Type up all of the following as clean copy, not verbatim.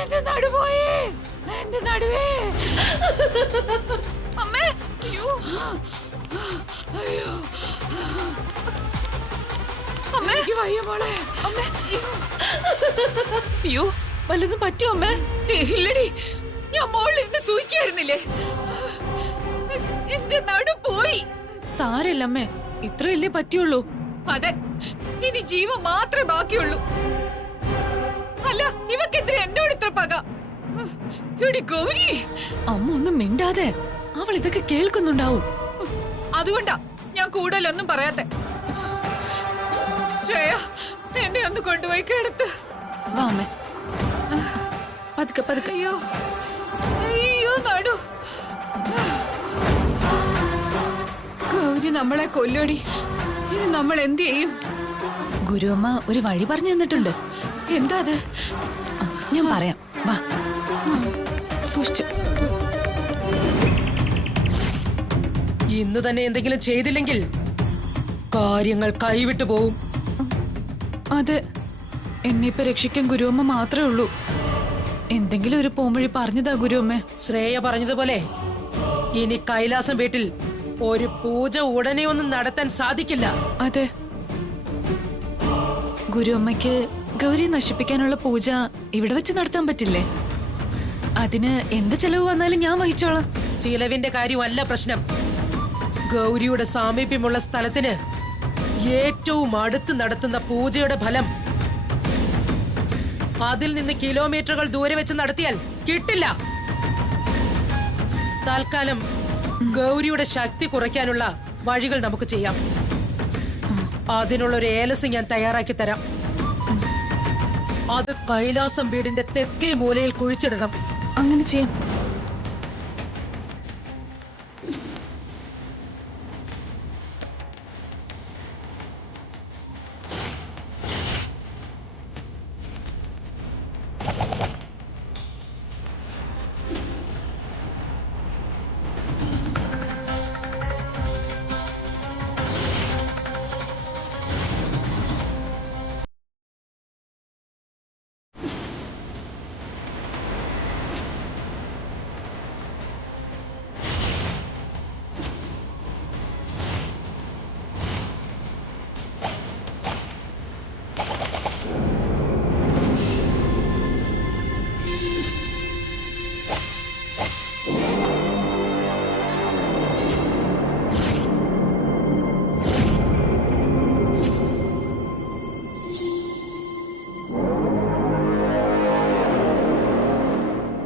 എന്റെ നടുപോയേ, എന്റെ നടുവേ. അമ്മേ, അയ്യോ അയ്യോ അമ്മേ, എനിക്ക് വയ്യ മോളെ. അമ്മേ, അയ്യോ വല്ലതും പറ്റുമോ അമ്മേ? ഇല്ലടി, ഞാൻ മോളിലിരുന്ന് സൂയിക്കായിരുന്നില്ലേ, എന്റെ നടു പോയി. സാരല്ലമ്മേ, ഇത്രയല്ലേ പറ്റിയുള്ളൂ. അതെ, ഇനി ജീവൻ മാത്രമേ ബാക്കിയുള്ളൂ. അല്ല, ഇവക്കെതിരെ എന്നോട് ഇത്ര പക. എടി ഗൗരി, അമ്മ ഒന്നും മിണ്ടാതെ, അവൾ ഇതൊക്കെ കേൾക്കുന്നുണ്ടാവും. അതുകൊണ്ടാ ഞാൻ കൂടുതലൊന്നും പറയാത്തെ. ശ്രേയ, എന്നെ ഒന്ന് കൊണ്ടുപോയി കിടത്ത്. വാ അമ്മേ, പതുക്കെ പതുക്കെ. അയ്യോ അയ്യോ നടു. ഗൗരി നമ്മളെ കൊല്ലോടി. ഇനി നമ്മൾ എന്ത് ചെയ്യും? ഗുരുവമ്മ ഒരു വഴി പറഞ്ഞു തന്നിട്ടുണ്ട്. എന്താ അത്? ഞാൻ പറയാം, വാ സൂക്ഷിച്ചു. ഇന്ന് തന്നെ എന്തെങ്കിലും ചെയ്തില്ലെങ്കിൽ കാര്യങ്ങൾ കൈവിട്ടു പോവും. അതെ, എന്നെയിപ്പൊ രക്ഷിക്കാൻ ഗുരുവമ്മ മാത്രമേ ഉള്ളൂ. എന്തെങ്കിലും ഒരു പോംവഴി പറഞ്ഞതാ ഗുരുവമ്മേ. ശ്രേയ പറഞ്ഞതുപോലെ ഇനി കൈലാസം വീട്ടിൽ ഒരു പൂജ ഉടനെ ഒന്നും നടത്താൻ സാധിക്കില്ല. അതെ, ഗുരുവമ്മയ്ക്ക് ഗൗരി നശിപ്പിക്കാനുള്ള പൂജ ഇവിടെ വെച്ച് നടത്താൻ പറ്റില്ലേ? അതിന് എന്ത് ചെലവ് വന്നാലും ഞാൻ വഹിച്ചോളാം. ചിലവിന്റെ കാര്യമല്ല പ്രശ്നം. ഗൗരിയുടെ സാമീപ്യമുള്ള സ്ഥലത്തിന് ഏറ്റവും അടുത്ത് നടത്തുന്ന പൂജയുടെ ഫലം അതിൽ നിന്ന് കിലോമീറ്ററുകൾ ദൂരെ വെച്ച് നടത്തിയാൽ കിട്ടില്ല. തൽക്കാലം ഗൗരിയുടെ ശക്തി കുറയ്ക്കാനുള്ള വഴികൾ നമുക്ക് ചെയ്യാം. അതിനുള്ള ഒരു ഏലസ് ഞാൻ തയ്യാറാക്കി തരാം. അത് കൈലാസം വീടിന്റെ തെക്കേ മൂലയിൽ കുഴിച്ചിടണം. അങ്ങനെ ചെയ്യാം.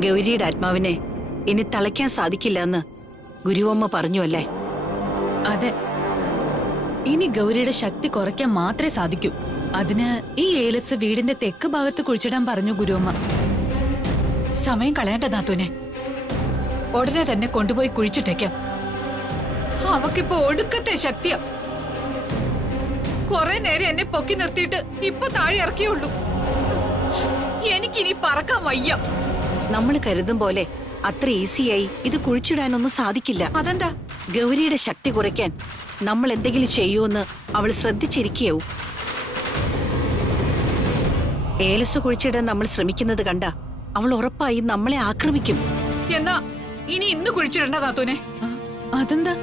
ഗൗരിയുടെ ആത്മാവിനെ ഇനി തളയ്ക്കാൻ സാധിക്കില്ല എന്ന് ഗുരുവമ്മ പറഞ്ഞു അല്ലേ? അതെ, ഇനി ഗൗരിയുടെ ശക്തി കുറയ്ക്കാൻ മാത്രമേ സാധിക്കൂ. അതിന് ഈ ഏലസ് വീടിന്റെ തെക്ക് ഭാഗത്ത് കുഴിച്ചിടാൻ പറഞ്ഞു ഗുരുവമ്മ. സമയം കളയണ്ട നാത്തൂനെ, ഉടനെ തന്നെ കൊണ്ടുപോയി കുഴിച്ചിട്ടേക്കാം. അവക്കിപ്പോ ഒടുക്കത്തെ ശക്തിയാ. കുറെ നേരം എന്നെ പൊക്കി നിർത്തിയിട്ട് ഇപ്പൊ താഴെ ഇറക്കിയുള്ളൂ. എനിക്കിനി പറക്കാൻ വയ്യ. നമ്മൾ കരുതും പോലെ അത്ര ഈസിയായി ഇത് കുഴിച്ചിടാനൊന്നും സാധിക്കില്ല. അതെന്താ? ഗൗരിയുടെ ശക്തി കുറയ്ക്കാൻ നമ്മൾ എന്തെങ്കിലും ചെയ്യുമെന്ന് അവൾ ശ്രദ്ധിച്ചിരിക്കുകയാവും. ഏലസ് കുഴിച്ചിടാൻ നമ്മൾ ശ്രമിക്കുന്നത് കണ്ട അവൾ ഉറപ്പായി നമ്മളെ ആക്രമിക്കും. എന്നാ ഇനി ഇന്ന് കുഴിച്ചിടണ്ട നാത്തൂനെ. അതെന്താ?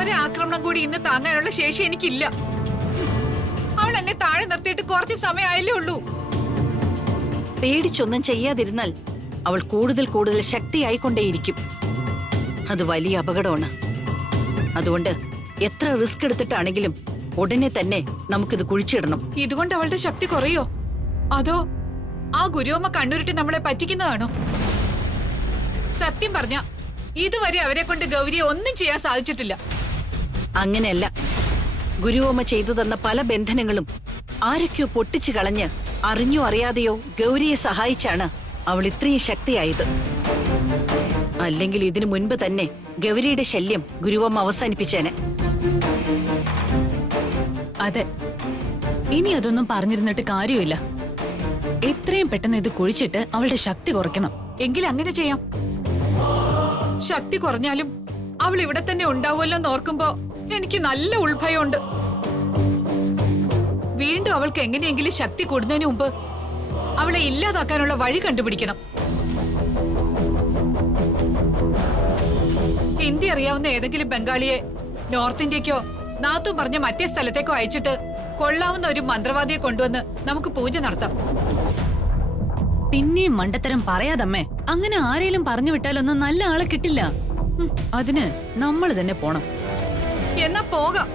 ഒരാക്രമണം കൂടി ഇന്ന് താങ്ങാനുള്ള ശേഷി എനിക്കില്ല. അവൾ എന്നെ താഴെ നിർത്തിയിട്ട് കുറച്ച് സമയമായല്ലേ ഉള്ളൂ. പേടിച്ചൊന്നും ചെയ്യാതിരുന്നാൽ അവൾ കൂടുതൽ കൂടുതൽ ശക്തിയായിക്കൊണ്ടേയിരിക്കും. അത് വലിയ അപകടമാണ്. അതുകൊണ്ട് എത്ര റിസ്ക് എടുത്തിട്ടാണെങ്കിലും ഉടനെ തന്നെ നമുക്കിത് കുഴിച്ചിടണം. ഇതുകൊണ്ട് അവളുടെ ശക്തി കുറയോ, അതോ ആ ഗുരുവമ്മ കണ്ണുരുട്ടി നമ്മളെ പറ്റിക്കുന്നതാണോ? സത്യം പറഞ്ഞ ഇതുവരെ അവരെ കൊണ്ട് ഗൗരിയെ ഒന്നും ചെയ്യാൻ സാധിച്ചിട്ടില്ല. അങ്ങനെയല്ല, ഗുരുവമ്മ ചെയ്തു തന്ന പല ബന്ധനങ്ങളും ആരൊക്കെയോ പൊട്ടിച്ചു കളഞ്ഞ് അറിഞ്ഞോ അറിയാതെയോ ഗൗരിയെ സഹായിച്ചാണ് അവൾ ഇത്രയും ശക്തിയായത്. അല്ലെങ്കിൽ ഇതിനു മുൻപ് തന്നെ ഗൗരിയുടെ ശല്യം ഗുരുവമ്മ അവസാനിപ്പിച്ചേനെ. അതെ, ഇനി അതൊന്നും പറഞ്ഞിരുന്നിട്ട് കാര്യമില്ല. എത്രയും പെട്ടെന്ന് ഇത് കുഴിച്ചിട്ട് അവളുടെ ശക്തി കുറയ്ക്കണം. എങ്കിൽ അങ്ങനെ ചെയ്യാം. ശക്തി കുറഞ്ഞാലും അവൾ ഇവിടെ തന്നെ ഉണ്ടാവുമല്ലോ എന്ന് ഓർക്കുമ്പോ എനിക്ക് നല്ല ഉൾഭയമുണ്ട്. വീണ്ടും അവൾക്ക് എങ്ങനെയെങ്കിലും ശക്തി കൂടുന്നതിന് മുമ്പ് അവളെ ഇല്ലാതാക്കാനുള്ള വഴി കണ്ടുപിടിക്കണം. ഹിന്ദി അറിയാവുന്ന ഏതെങ്കിലും ബംഗാളിയെ നോർത്ത് ഇന്ത്യക്കോ നാത്തു പറഞ്ഞ മറ്റേ സ്ഥലത്തേക്കോ അയച്ചിട്ട് കൊള്ളാവുന്ന ഒരു മന്ത്രവാദിയെ കൊണ്ടുവന്ന് നമുക്ക് പൂജ നടത്താം. പിന്നെയും മണ്ടത്തരം പറയാതമ്മേ. അങ്ങനെ ആരേലും പറഞ്ഞു വിട്ടാലൊന്നും നല്ല ആളെ കിട്ടില്ല. അതിന് നമ്മൾ തന്നെ പോണം. എന്നാ പോകാം.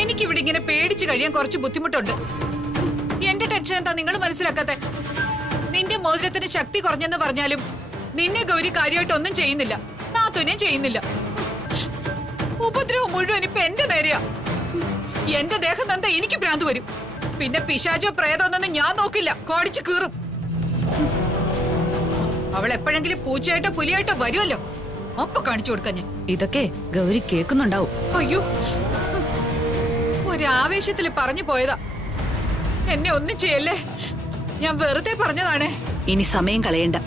എനിക്കിവിടെ ഇങ്ങനെ പേടിച്ചു കഴിയാൻ കുറച്ച് ബുദ്ധിമുട്ടുണ്ട്. എന്റെ ടെൻഷൻ എന്താ നിങ്ങൾ മനസ്സിലാക്കാത്തെ? നിന്റെ മോതിരത്തിന് ശക്തി കുറഞ്ഞെന്ന് പറഞ്ഞാലും നിന്നെ ഗൗരി കാര്യമായിട്ടൊന്നും ചെയ്യുന്നില്ല, നാത്തുനെയും ചെയ്യുന്നില്ല. ഉപദ്രവം മുഴുവൻ ഇപ്പൊ എന്റെ നേരെയാ. എന്റെ ദേഹം നന്ദ എനിക്ക് ഭ്രാന്ത് വരും. പിന്നെ പിശാചോ പ്രേതോന്നൊന്നും ഞാൻ നോക്കില്ല, കോടിച്ചു കീറും. അവൾ എപ്പോഴെങ്കിലും പൂച്ചയായിട്ടോ പുലിയായിട്ടോ വരുമല്ലോ, അപ്പൊ കാണിച്ചു കൊടുക്കാൻ ഞാൻ. ഇതൊക്കെ ഗൗരി കേൾക്കുന്നുണ്ടാവും. അയ്യോ, ഒരാവേശത്തില് പറഞ്ഞു പോയതാ. എന്നെ ഒന്നും ചെയ്യല്ലേ, ഞാൻ വെറുതെ പറഞ്ഞതാണേ. ഇനി സമയം കളയണ്ട.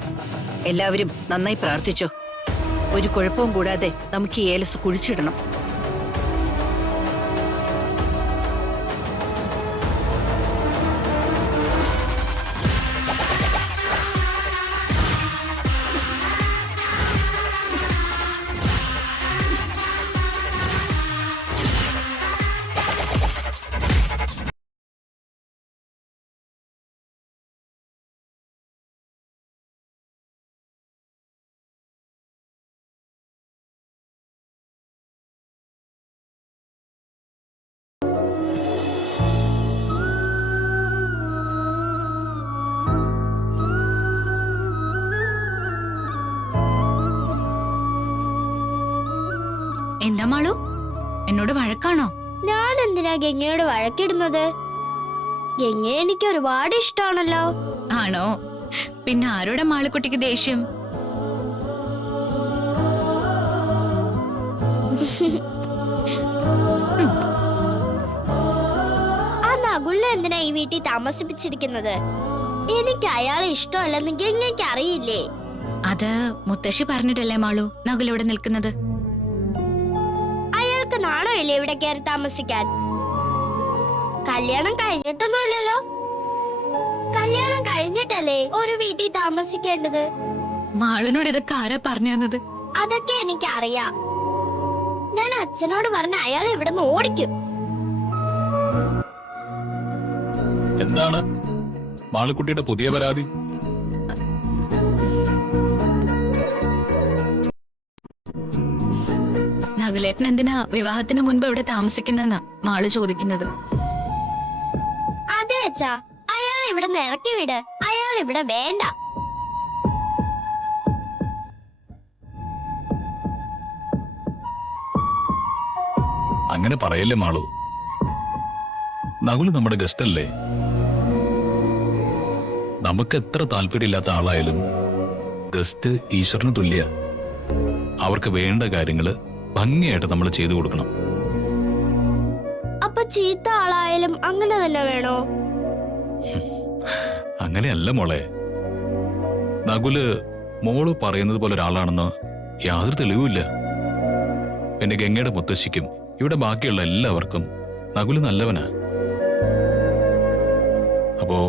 എല്ലാവരും നന്നായി പ്രാർത്ഥിച്ചോ. ഒരു കുഴപ്പവും കൂടാതെ നമുക്ക് ഈ ഏലസ് കുഴിച്ചിടണം. എന്താ മാളു, എന്നോട് വഴക്കാണോ? ഞാൻ എന്തിനാ ഗംഗയോട് വഴക്കിടുന്നത്? ഗംഗ എനിക്ക് ഒരുപാട് ഇഷ്ടമാണല്ലോ. ആണോ? പിന്നെ ആരോടെ മാളുക്കുട്ടിക്ക് ദേഷ്യം? ആ നകുലിനെ എന്തിനാ ഈ വീട്ടിൽ താമസിപ്പിച്ചിരിക്കുന്നത്? എനിക്ക് അയാളെ ഇഷ്ടമല്ലെന്ന് ഗംഗയ്ക്ക് അറിയില്ലേ? അത് മുത്തശ്ശി പറഞ്ഞിട്ടല്ലേ മാളു നകുലിവിടെ നിൽക്കുന്നത്? അയാൾക്ക് നാണോ ഇല്ലേ ഇവിടെ കയറി താമസിക്കാൻ? കല്യാണം കഴിഞ്ഞിട്ടൊന്നുമില്ലല്ലോ. കല്യാണം കഴിഞ്ഞിട്ടല്ലേ ഒരു വീട്ടിൽ താമസിക്കേണ്ടത്? മാളിനോട് ഇതൊക്കെ ആരാ പറഞ്ഞു തന്നത്? അതൊക്കെ എനിക്കറിയാം. ഞാൻ അച്ഛനോട് പറഞ്ഞ അയാൾ ഇവിടെ നിന്ന് ഓടിക്കും. എന്താണ് മാളുക്കുട്ടിയുടെ പുതിയ പരാതി? നകുലേട്ടൻ എന്തിനാ വിവാഹത്തിന് മുൻപ് ഇവിടെ താമസിക്കുന്നെന്നാ മാള് ചോദിക്കുന്നത്. അതെ അച്ഛാ, അയാൾ ഇവിടെ നിന്ന് ഇറക്കി വിട്. അയാൾ ഇവിടെ വേണ്ട. അങ്ങനെ പറയല്ലേ മാളു. നകുല് നമ്മുടെ ഗസ്റ്റ് അല്ലേ. നമുക്ക് എത്ര താല്പര്യമില്ലാത്ത ആളായാലും ഗസ്റ്റ് ഈശ്വരന് തുല്യ. അവർക്ക് വേണ്ട കാര്യങ്ങള് ഭംഗിയായിട്ട് നമ്മൾ ചെയ്തു കൊടുക്കണം. അപ്പൊ ചീത്ത ആളായാലും അങ്ങനെ തന്നെ വേണോ? അങ്ങനെയല്ല മോളെ. നകുല് മോള് പറയുന്നത് പോലെ ഒരാളാണെന്ന് യാതൊരു തെളിവുമില്ല. പിന്നെ ഗംഗയുടെ മുത്തശ്ശിക്കും ഇവിടെ ബാക്കിയുള്ള എല്ലാവർക്കും നകുല് നല്ലവനാ. അപ്പോ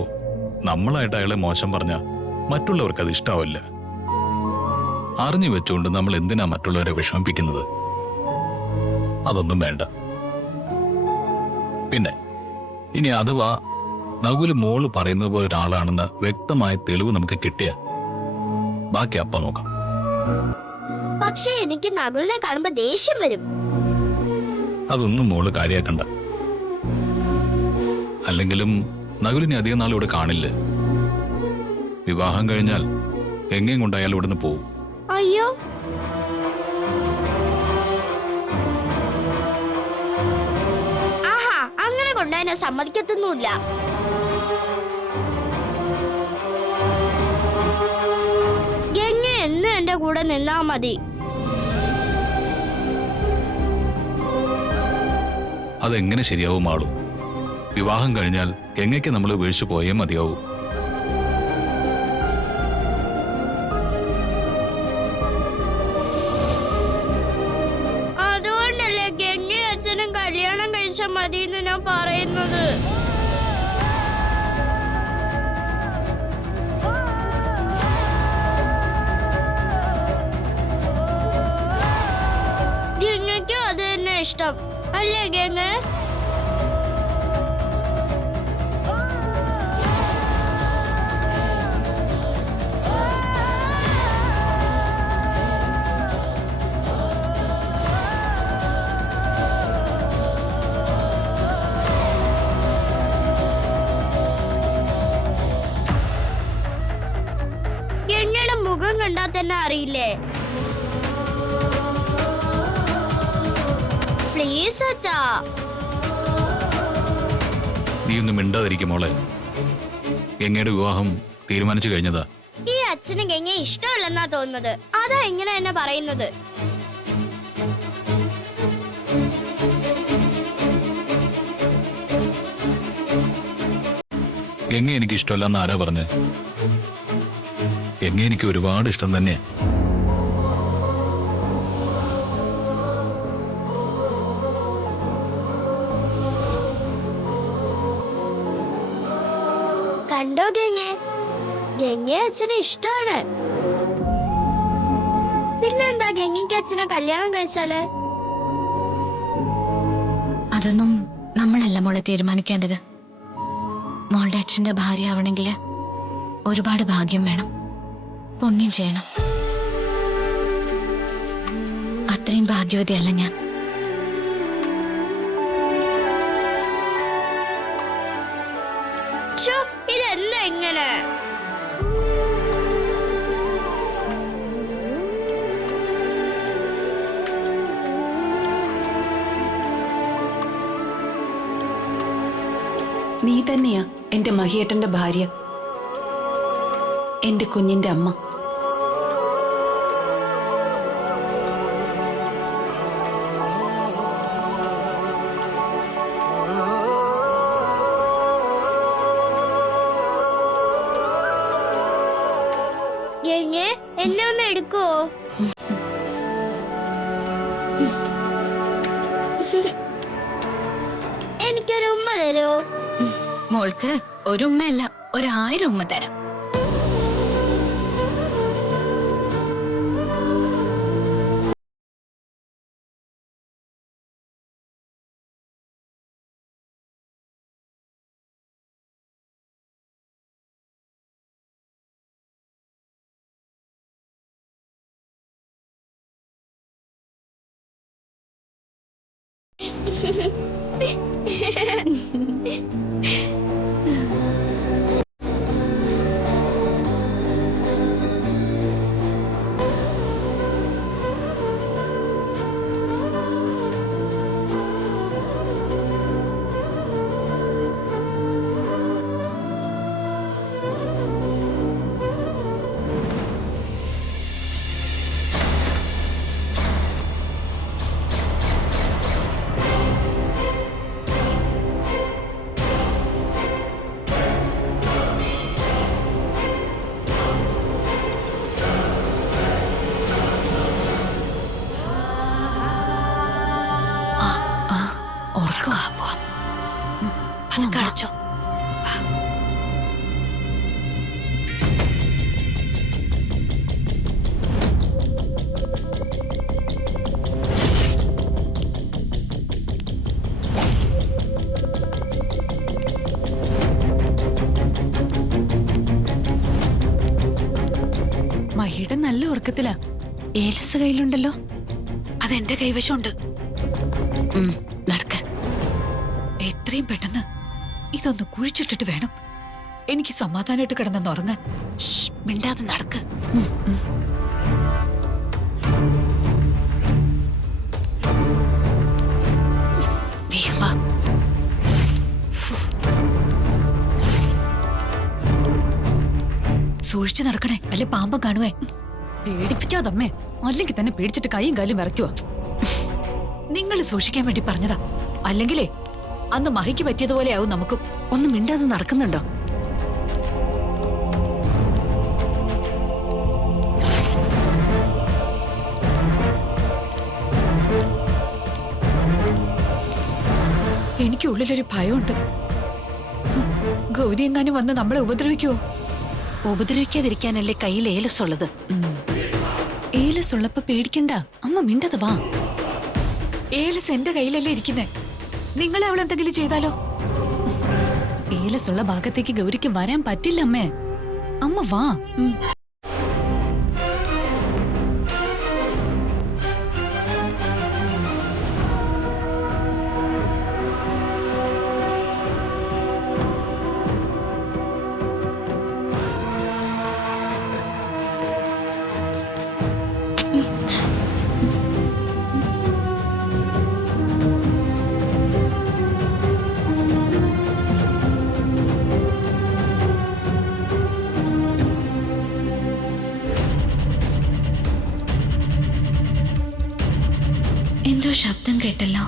നമ്മളായിട്ട് അയാളെ മോശം പറഞ്ഞ മറ്റുള്ളവർക്ക് അത് ഇഷ്ടാവില്ല. അറിഞ്ഞു വെച്ചുകൊണ്ട് നമ്മൾ എന്തിനാ മറ്റുള്ളവരെ വിഷമിപ്പിക്കുന്നത്? അതൊന്നും വേണ്ട. പിന്നെ ഇനി അഥവാ നകുല് മോള് പറയുന്നത് പോലെ ഒരാളാണെന്ന് വ്യക്തമായ തെളിവ് നമുക്ക് കിട്ടിയ ബാക്കി അപ്പ നോക്കാം. പക്ഷെ എനിക്ക് നകുലിനെ കാണുമ്പോ ദേഷ്യം വരും. അതൊന്നും മോള് കാര്യാക്കണ്ട. അല്ലെങ്കിലും നകുലിനെ അധികം നാൾ ഇവിടെ കാണില്ല. വിവാഹം കഴിഞ്ഞാൽ എങ്ങേം കൊണ്ട് അയാൾ ഇവിടുന്ന് പോവും. അയ്യോ, ആഹാ, അങ്ങനെ കൊണ്ടുപോകാൻ സമ്മതിക്കത്തൊന്നുമില്ല. ഗംഗ എന്ന് എന്റെ കൂടെ നിന്നാ മതി. അതെങ്ങനെ ശരിയാവും മാളു? വിവാഹം കഴിഞ്ഞാൽ ഗംഗയ്ക്ക് നമ്മൾ വീഴ്ച പോയേ മതിയാവൂ. അതുകൊണ്ടല്ലേ ഗംഗ അച്ഛനും കല്യാണം കഴിച്ചാൽ മതി മതിയെന്ന് ഞാൻ പറയുന്നത്. ഗംഗയ്ക്കും അത് തന്നെ ഇഷ്ടം അല്ലേ ഗംഗ? ഗംഗയുടെ മുഖം കണ്ടാൽ തന്നെ അറിയില്ലേ? പ്ലീസ് അച്ഛാ. നീ ഒന്നും മിണ്ടാതിരിക്കും മോളെ. ഗംഗയുടെ വിവാഹം തീരുമാനിച്ചു കഴിഞ്ഞതാ. ഈ അച്ഛന് ഗംഗയെ ഇഷ്ടമല്ലെന്നാ തോന്നുന്നത്. അതാ ഇങ്ങനെ എന്നെ പറയുന്നത്. ഗംഗ എനിക്ക് ഇഷ്ടമല്ലെന്ന് ആരാ പറഞ്ഞേ? ഗംഗ എനിക്ക് ഒരുപാട് ഇഷ്ടം തന്നെയാ. കണ്ടോ ഗംഗയെ അച്ഛന് ഇഷ്ടമാണ്. പിന്നെന്താ ഗംഗയ്ക്ക് അച്ഛനെ കല്യാണം കഴിച്ചാല്? അതൊന്നും നമ്മളല്ല മോളെ തീരുമാനിക്കേണ്ടത്. മോളുടെ അച്ഛന്റെ ഭാര്യ ആവണമെങ്കിൽ ഒരുപാട് ഭാഗ്യം വേണം, പുണ്യം ചെയ്യണം. അത്രയും ഭാഗ്യവതിയല്ല ഞാൻ. ഇതെന്താ ഇങ്ങനെ? നീ തന്നെയാ എന്റെ മഹിയേട്ടന്റെ ഭാര്യ, എന്റെ കുഞ്ഞിന്റെ അമ്മ. ഗംഗെ എന്നെ ഒന്ന് എടുക്കോ? എനിക്കൊരു ഉമ്മ തരോ? മോൾക്ക് ഒരു ഉമ്മയല്ല 1000 ഉമ്മ തരാം. കളിച്ചോ. മഹിയുടെ നല്ല ഉറക്കത്തിലാ. ഏലസ് കയ്യിലുണ്ടല്ലോ. അതെന്റെ കൈവശമുണ്ട്. നടക്ക. എത്രയും പെട്ടെന്ന് ഇതൊന്ന് കുഴിച്ചിട്ടിട്ട് വേണം എനിക്ക് സമാധാനമായിട്ട് കിടന്നെന്ന് ഉറങ്ങാൻ. മിണ്ടാതെ നടക്ക്. വേഗം വാ. സൂക്ഷിച്ചു നടക്കണേ, അല്ലെ പാമ്പം കാണുവേ. പേടിപ്പിക്കാതമ്മേ, അല്ലെങ്കിൽ തന്നെ പേടിച്ചിട്ട് കൈയും കാലും വിറയ്ക്കുവാ. നിങ്ങൾ സൂക്ഷിക്കാൻ വേണ്ടി പറഞ്ഞതാ. അല്ലെങ്കിലേ അന്ന് മഹിക്ക് പറ്റിയതുപോലെയാവും നമുക്കും. ഒന്ന് മിണ്ടാതെ നടക്കുന്നുണ്ടോ? എനിക്ക് എനിക്കുള്ളിലൊരു ഭയമുണ്ട്. ഗൗരി എങ്ങാനും വന്ന് നമ്മളെ ഉപദ്രവിക്കുവോ? ഉപദ്രവിക്കാതിരിക്കാനല്ലേ കയ്യിൽ ഏലസുള്ളത്. ഏലസ് ഉള്ളപ്പോ പേടിക്കണ്ട, അമ്മ മിണ്ടത് വാ. ഏലസ് എന്റെ കയ്യിലല്ലേ ഇരിക്കുന്നേ. നിങ്ങളെ അവൾ എന്തെങ്കിലും ചെയ്താലോ? ഏലസ് ഉള്ള ഭാഗത്തേക്ക് ഗൗരിക്ക് വരാൻ പറ്റില്ല അമ്മേ. അമ്മ വാ. എന്തോ ശബ്ദം കേട്ടല്ലോ.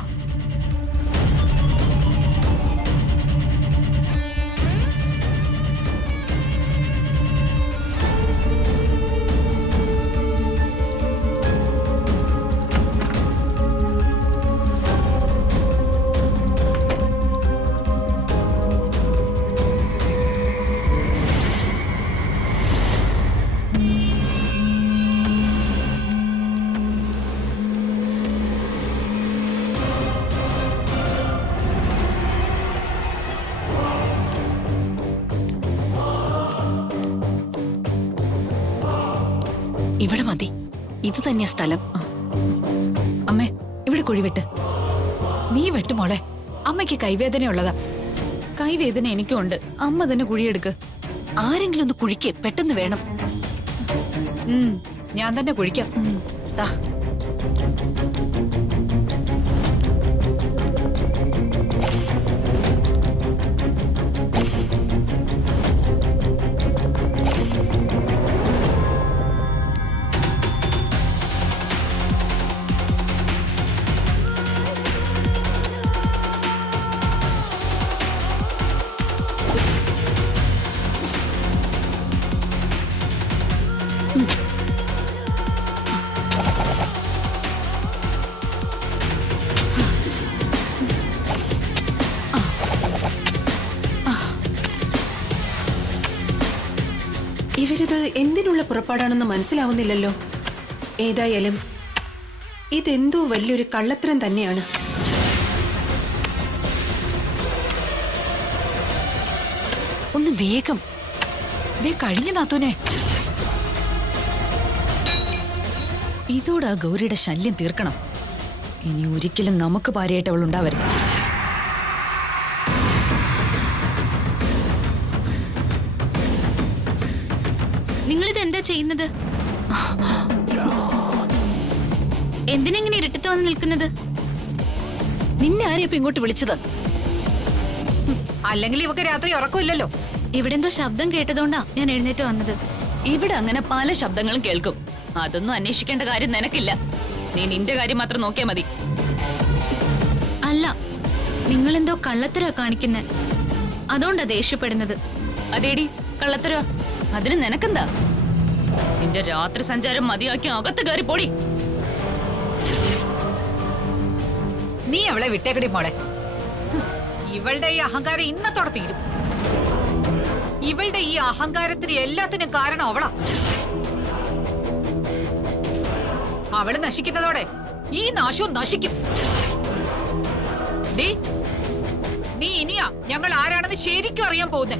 ഇവിടെ മതി, ഇത് തന്നെ സ്ഥലം. അമ്മേ, ഇവിടെ കുഴിവെട്ട്. നീ വെട്ടുമോളെ, അമ്മയ്ക്ക് കൈവേദനയുള്ളതാ. കൈവേദന എനിക്കും ഉണ്ട്. അമ്മ തന്നെ കുഴിയെടുക്ക്. ആരെങ്കിലും ഒന്ന് കുഴിക്ക്, പെട്ടെന്ന് വേണം. ഞാൻ തന്നെ കുഴിക്കാം. ദാ. ഇവരിത് എന്തിനുള്ള പുറപ്പാടാണെന്ന് മനസ്സിലാവുന്നില്ലല്ലോ. ഏതായാലും ഇതെന്തോ വലിയൊരു കള്ളത്തരം തന്നെയാണ്. ഒന്ന് വേഗം. കഴിഞ്ഞു നാത്തൂനെ. ഇതോടെ ആ ഗൗരിയുടെ ശല്യം തീർക്കണം. ഇനി ഒരിക്കലും നമുക്ക് പാരയായിട്ട് അവൾ ഉണ്ടാവരുത്. നിങ്ങളിത് എന്താ ചെയ്യുന്നത്? എന്തിനെങ്ങനെ ഇരുട്ടത്ത് വന്ന് നിൽക്കുന്നത്? നിന്നെ ആരെയും ഇപ്പൊ ഇങ്ങോട്ട് വിളിച്ചത്? അല്ലെങ്കിൽ ഇവക്ക് രാത്രി ഉറക്കമില്ലല്ലോ. ഇവിടെ എന്തോ ശബ്ദം കേട്ടതുകൊണ്ടാ ഞാൻ എഴുന്നേറ്റ് വന്നത്. ഇവിടെ അങ്ങനെ പല ശബ്ദങ്ങളും കേൾക്കും. അതൊന്നും അന്വേഷിക്കേണ്ട കാര്യം നിനക്കില്ല. നീ നിന്റെ കാര്യം മാത്രം നോക്കിയാ മതി. അല്ല, നിങ്ങളെന്തോ കള്ളത്തര കാണിക്കുന്നെ. അതുകൊണ്ടാ ദേഷ്യപ്പെടുന്നത്. അതേടി കള്ളത്തരോ? അതിന് നിനക്കെന്താ? നിന്റെ രാത്രി സഞ്ചാരം മതിയാക്കി അകത്ത് കയറി പോടി. നീ അവളെ വിട്ടേക്കടി മോളെ. ഇവളുടെ ഈ അഹങ്കാരം ഇന്നത്തോടെ തീരും. ഇവളുടെ ഈ അഹങ്കാരത്തിന് എല്ലാത്തിനും കാരണം അവളാ. അവള് നശിക്കുന്നതോടെ ഈ നാശവും നശിക്കും. നീ ഇനിയാ ഞങ്ങൾ ആരാണെന്ന് ശരിക്കും അറിയാൻ പോകുന്നേ.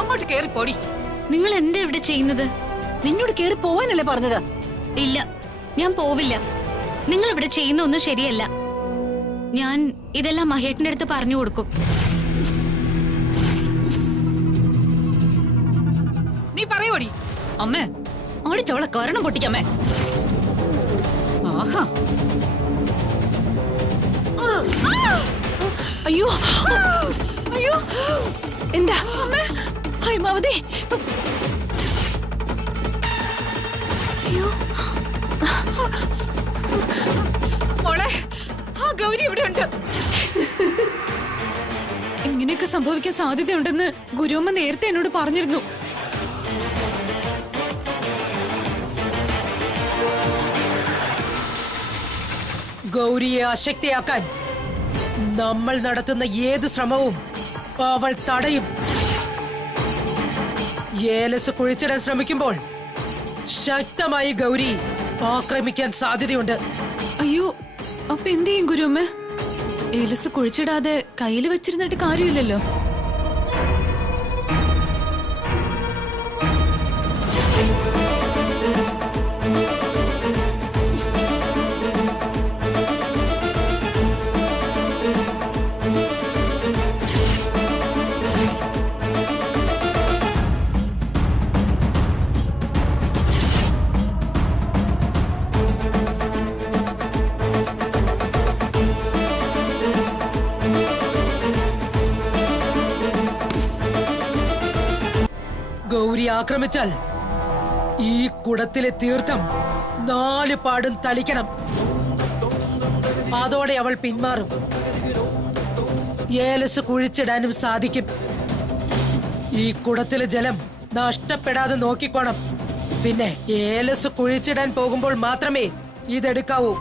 അങ്ങോട്ട് കേറിപ്പോടി. നിങ്ങൾ എന്താ ഇവിടെ ചെയ്യുന്നത്? നിന്നോട് കേറി പോവാനല്ലേ പറഞ്ഞത്? ഇല്ല, ഞാൻ പോവില്ല. നിങ്ങൾ ഇവിടെ ചെയ്യുന്ന ഒന്നും ശരിയല്ല. ഞാൻ ഇതെല്ലാം മഹേട്ടിന്റെ അടുത്ത് പറഞ്ഞു കൊടുക്കും. നീ പറയോടി. അമ്മേ, ഓടിച്ചവളെ കാരണം പൊട്ടിക്കമ്മേ. ആഹാ. അയ്യോ അയ്യോ, എന്താ ഹൈമാവതി? അയ്യോ, മോളെ, ആ ഗൗരി ഇവിടെ ഉണ്ട്. ഇങ്ങനെയൊക്കെ സംഭവിക്കാൻ സാധ്യതയുണ്ടെന്ന് ഗുരുവമ്മ നേരത്തെ എന്നോട് പറഞ്ഞിരുന്നു. ഗൗരിയെ അശക്തിയാക്കാൻ നമ്മൾ നടത്തുന്ന ഏത് ശ്രമവും അവൾ തടയും. ഏലസ് കുഴിച്ചിടാൻ ശ്രമിക്കുമ്പോൾ ശക്തമായി ഗൗരി ആക്രമിക്കാൻ സാധ്യതയുണ്ട്. അയ്യോ, അപ്പൊ എന്ത് ചെയ്യും ഗുരുവമ്മ? ഏലസ് കുഴിച്ചിടാതെ കയ്യിൽ വെച്ചിരുന്നിട്ട് കാര്യമില്ലല്ലോ. ഗൗരി ആക്രമിച്ചാൽ ഈ കുടത്തിലെ തീർത്ഥം 4 പാടും തളിക്കണം. അതോടെ അവൾ പിന്മാറും. ഏലസ് കുഴിച്ചിടാനും സാധിക്കും. ഈ കുടത്തിലെ ജലം നഷ്ടപ്പെടാതെ നോക്കിക്കോണം. പിന്നെ ഏലസ് കുഴിച്ചിടാൻ പോകുമ്പോൾ മാത്രമേ ഇതെടുക്കാവൂ.